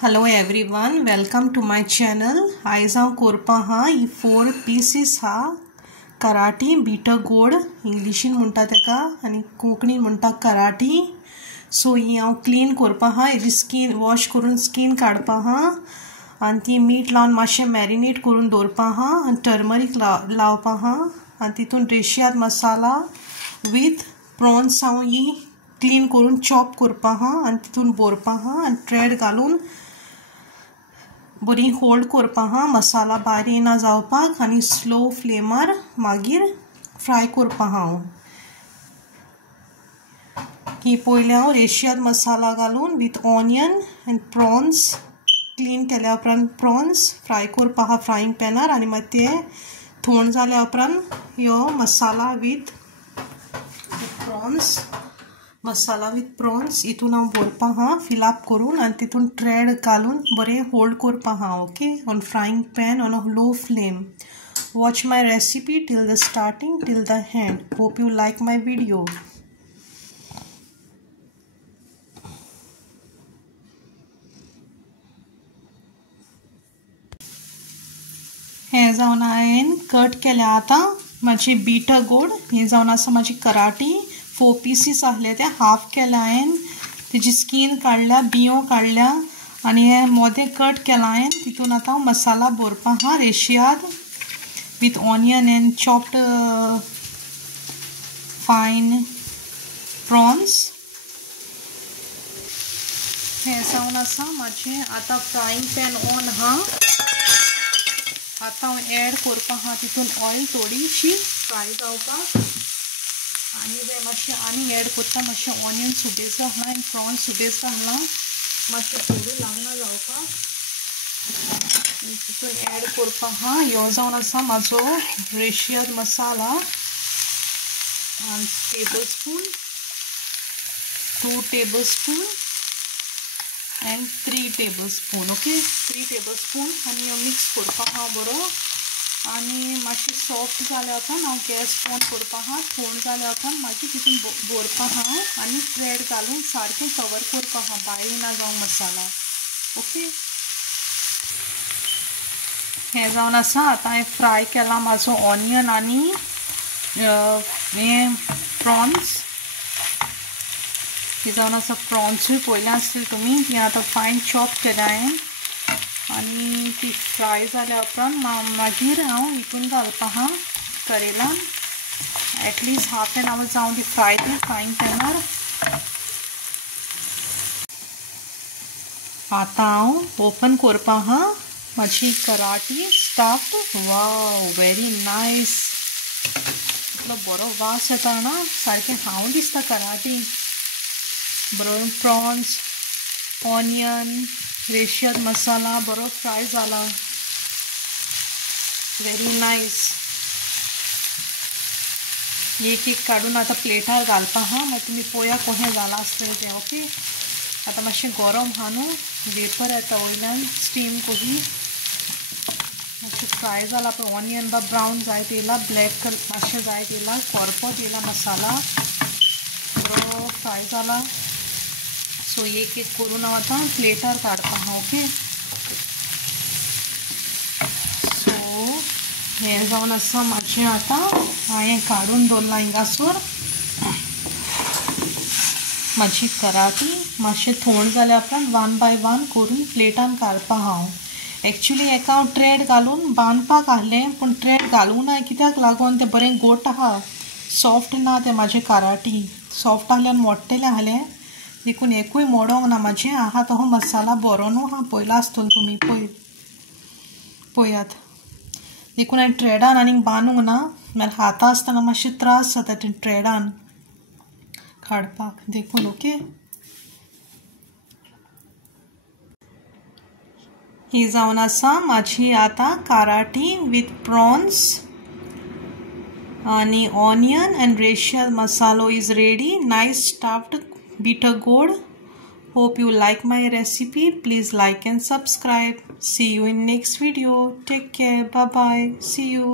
Hello everyone, welcome to my channel. आयज हांव करपा हा ही 4 pieces हा कराटी बिटर गोड इंग्लिशीन म्हणटा तेका आनी कोंकणीन म्हणटा कराटी. सो ही हांव क्लीन करपा हा, हेजी स्कीन वॉश करून स्कीन काडपा हा आनी ती मीठ लावन मातशें मॅरिनेट करून दवरपा हा आनी टर्मरीक लावपा हा आनी तितून रेशियाद मसाला विथ प्रॉन्स हांव ही क्लीन करून चॉप करपा हा आनी तितून भरपा हा आनी ट्रेड घालून बरी होल्ड करपा हा. मसाला भायर येना जावपाक आनी स्लो फ्लेमार मागीर फ्राय करपा हांव. ही पयलीं हांव रेशियाद मसाला घालून with onion and prawns clean केल्या उपरांत प्रॉन्स फ्राय करपा हा फ्रायींग पॅनार आनी मागीर ते थोंड जाल्या उपरांत ह्यो मसाला विथ प्रॉन्स हितून हांव भरपा हा फिलअप करून आनी तितून ट्रेड घालून बरें होल्ड करपा हा. Okay, on frying pan on a low flame. Watch my recipe till the starting till the end. Hope you like my video. हें जावन हांवें कट केल्या आतां म्हाजी बिटर गोड. हें जावन आसा म्हाजी कराटी. 4 pieces आहले ते हाफ केल्या हांवें, तेजी स्कीन काडल्या, बियो काडल्या आनी हें मोदें कट केलां हांवें. तितून आतां हांव मसाला भरपा हा रेशियाद with onion and chopped fine prawns. हें जावन आसा म्हाजें आतां फ्रायींग पॅन ऑन हा. आतां हांव एड करपा हा तितून ऑयल थोडीशी फ्राय जावपाक आनी तें मातशें आनी एड करता. मातशें ऑनियन सुबेज घालना आनी प्रॉन्स सुबेज घालना, मातशें थोडी लागना जावपाक. तितून एड करपा हा ह्यो जावन आसा म्हाजो रेशियाद मसाला 1 tablespoon, 2 tablespoon and 3 tablespoon. Okay, 3 tablespoon आनी ह्यो मिक्स करपा हा बरो आनी मातशें सॉफ्ट जाल्या उपरांत हांव गॅस ऑन करपा हा. थोंड जाल्या उपरांत मागीर तितून भरपा हा आनी ट्रेड घालून सारकें कवर करपा हा भायर येना जावंक मसाला. ओके, हें जावन आसा आतां हांवें फ्राय केला म्हाजो ऑनियन आनी हें प्रॉन्स. ही जावन आसा प्रॉन्सूय पयलें आसली तुमी, ती आतां फायन चॉप केल्या हांवें आनी ती फ्राय जाल्या उपरांत मागीर हांव हितून घालपा हा करेलान. एटलिस्ट हाफ एन आवर जावन ती फ्राय ती फ्रायींग पॅनार. आतां हांव ओपन करपा हा म्हाजी कराटी स्टफ्ड. वाव, वेरी नायस. इतलो बरो वास येता ना, सारकें खावूं दिसता कराटी. बरो प्रॉन्स, ऑनियन, रेशियाद मसाला बरो फ्राय जाला. Very nice. एक काडून आतां प्लेटार घालपा हा मागीर तुमी पळोवया कशें जालां आसलें तें. ओके, आतां मातशें गरम हा न्हू, वेपर येता वयल्यान, स्टीम कशी मातशें फ्राय जाला पळय. ऑनियन बा ब्रावन जायत येयला, ब्लॅक मातशें जायत येयला, करपत येयला मसाला, बरो फ्राय जाला. सो एक करून हांव आतां प्लेटार काडपा हा. ओके, सो हें जावन आसा म्हाजें आतां हांवें काडून दवरलां हिंगासोर म्हाजी कराटी. मातशें थोंड जाल्या उपरांत 1 by 1 करून प्लेटान काडपा हांव. एक्चुली हेका हांव ट्रेड घालून बांदपाक आहलें पूण ट्रेड घालूंक ना. कित्याक लागून तें बरें गोट आहा, सॉफ्ट ना तें म्हाजें कराटी. सॉफ्ट आहल्यार मोडटलें आहलें, देखून एकूय मोडोंक ना म्हाजें. आहा तसो मसाला बरो न्हू हा, पयलो आसतलो तुमी पळयात. देखून हांवें ट्रेडान आनीक बांदूंक ना, नाल्यार हाता आसतना मातशें त्रास जाता तें ट्रेडान काडपाक देखून. ओके, ही जावन आसा म्हाजी आतां कराटी विथ प्रॉन्स आनी ऑनियन एंड रेशियाद मसालो is ready. Nice stuffed bitter gourd. Hope you like my recipe. Please like and subscribe. See you in next video. Take care. Bye bye. See you.